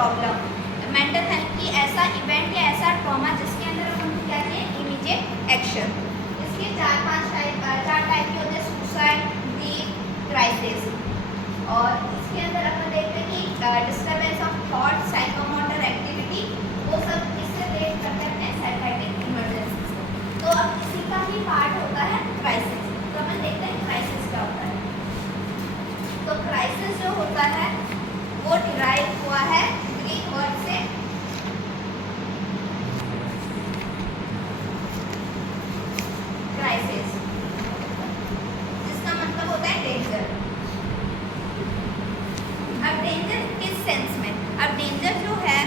Problem, mental health की ऐसा event या ऐसा ट्रॉमा जिसके अंदर हम क्या कहें इमीडिएट एक्शन। इसके चार टाइप के होते हैं, सुसाइड, ग्रीफ, क्राइसिस। और इसके अंदर अपन देखते हैं कि disturbance of thought, psychomotor activity, वो सब किससे रिलेट करते हैं साइकाइट्रिक इमरजेंसी। तो अब इसी का ही पार्ट होता है क्राइसिस। तो अपन देखते हैं क्राइसिस क्या होता है। तो क्राइसिस जो होता है वो डिराइव हुआ है ग्रीक वर्ड से क्राइसिस, जिसका मतलब होता है डेंजर। अब डेंजर किस सेंस में, अब डेंजर जो है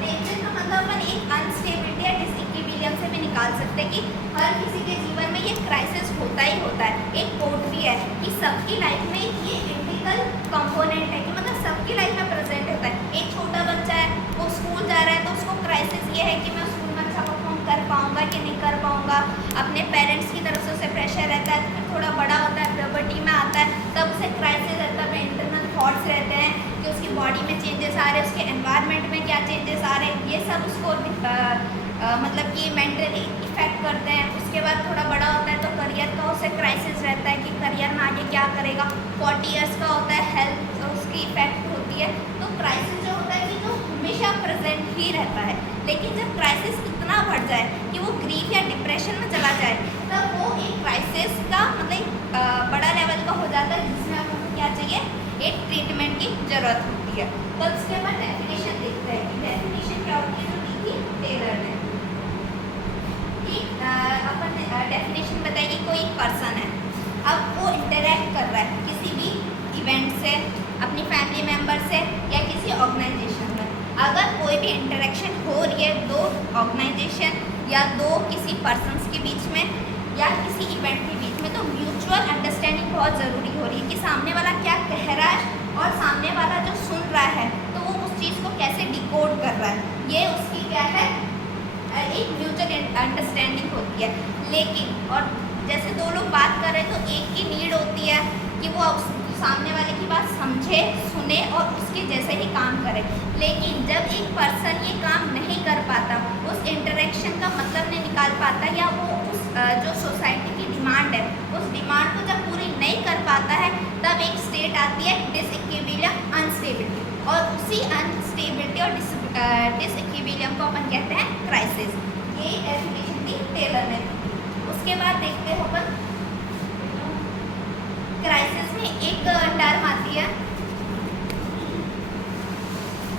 डेंजर का मतलब अपन एक अनस्टेबिलिटी या डिसइक्विलिब्रियम से भी निकाल सकते हैं कि हर किसी के जीवन में ये क्राइसिस होता ही होता है। एक कोट भी है कि सबकी लाइफ में ये इंटीग्रल कंपोनेंट है, कि मतलब सबकी लाइफ में प्रेजेंट होता है। एक छोटा बच्चा है, वो स्कूल जा रहा है तो उसको क्राइसिस ये है कि मैं स्कूल में अच्छा परफॉर्म कर पाऊंगा कि नहीं कर पाऊंगा। अपने पेरेंट्स की तरफ से उसे प्रेशर रहता है। फिर थोड़ा बड़ा होता है, प्यूबर्टी में आता है, तब उसे क्राइसिस रहता है। इंटरनल थॉट्स रहते हैं कि उसकी बॉडी में चेंजेस आ रहे हैं, उसके एनवायरनमेंट में क्या चेंजेस आ रहे हैं, ये सब उसको मतलब कि मेंटली इफेक्ट करते हैं। उसके बाद थोड़ा बड़ा होता है तो करियर का उसे क्राइसिस रहता है कि करियर में आगे क्या करेगा। 40 इयर्स का होता है, हेल्थ उसकी इफेक्ट होती है। तो क्राइसिस जो होता है कि जो हमेशा प्रेजेंट ही रहता है, लेकिन जब क्राइसिस इतना बढ़ जाए कि वो ग्रीफ या डिप्रेशन में चला जाए, तब वो एक क्राइसिस का मतलब बड़ा लेवल का हो जाता है, जिसमें आपको क्या चाहिए, एक ट्रीटमेंट की जरूरत होती है। तो उसके बाद डेफिनेशन देखते हैं कि डेफिनेशन क्या होती है जो दी थी टेलर ने। अपन डेफिनेशन बताई कि कोई पर्सन है, अब वो इंटरेक्ट कर रहा है किसी भी इवेंट से, अपनी फैमिली मेम्बर से या किसी ऑर्गेनाइजेशन में। अगर कोई भी इंटरेक्शन हो रही है दो ऑर्गेनाइजेशन या दो किसी पर्सन्स के बीच में या किसी इवेंट के बीच में, तो म्यूचुअल अंडरस्टैंडिंग बहुत ज़रूरी हो रही है कि सामने वाला क्या कह रहा है और सामने वाला जो सुन रहा है तो वो उस चीज़ को कैसे डिकोड कर रहा है, ये उसकी क्या है एक म्यूचुअल अंडरस्टैंडिंग होती है। लेकिन और जैसे दो लोग बात कर रहे हैं तो एक की नीड होती है कि वो सामने वाले की बात समझे, सुने और उसके जैसे ही काम करे। लेकिन जब एक पर्सन ये काम नहीं कर पाता, उस इंटरेक्शन का मतलब नहीं निकाल पाता, या वो उस जो सोसाइटी की डिमांड है उस डिमांड को जब पूरी नहीं कर पाता है, तब एक स्टेट आती है डिसइक्विलिब्रियम, अनस्टेबिलिटी। और उसी अनस्टेबिलिटी और डिसइक्विलिब्रियम को अपन कहते हैं क्राइसिस। ये डेफिनेशन थी टेलर ने। उसके बाद देखते हो अपन